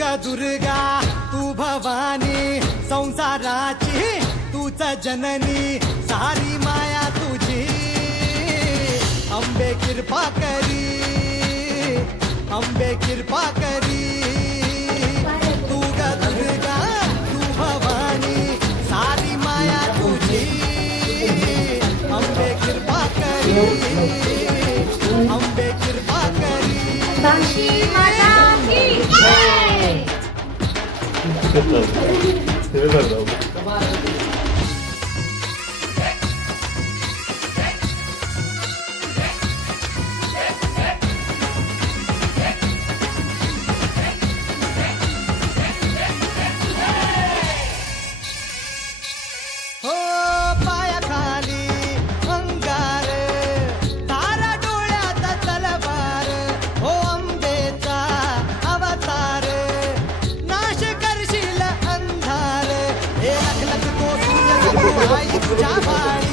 ग दुर्गा तू भवानी संसाराची तूच जननी सारी माया तुझी अंबे कृपा करी अंबे कृपा करी तू ग दुर्गा तू भवानी सारी माया तुझी अंबे कृपा करी अंबे कृपा करी काशी माता की जय. हो पायाखाली अंगार तारा डोळ्यात तलवार हो अंबेचा अवतार नाश करशील अंधार हे लख लख तो सूर्य आई तुझ्या वाणी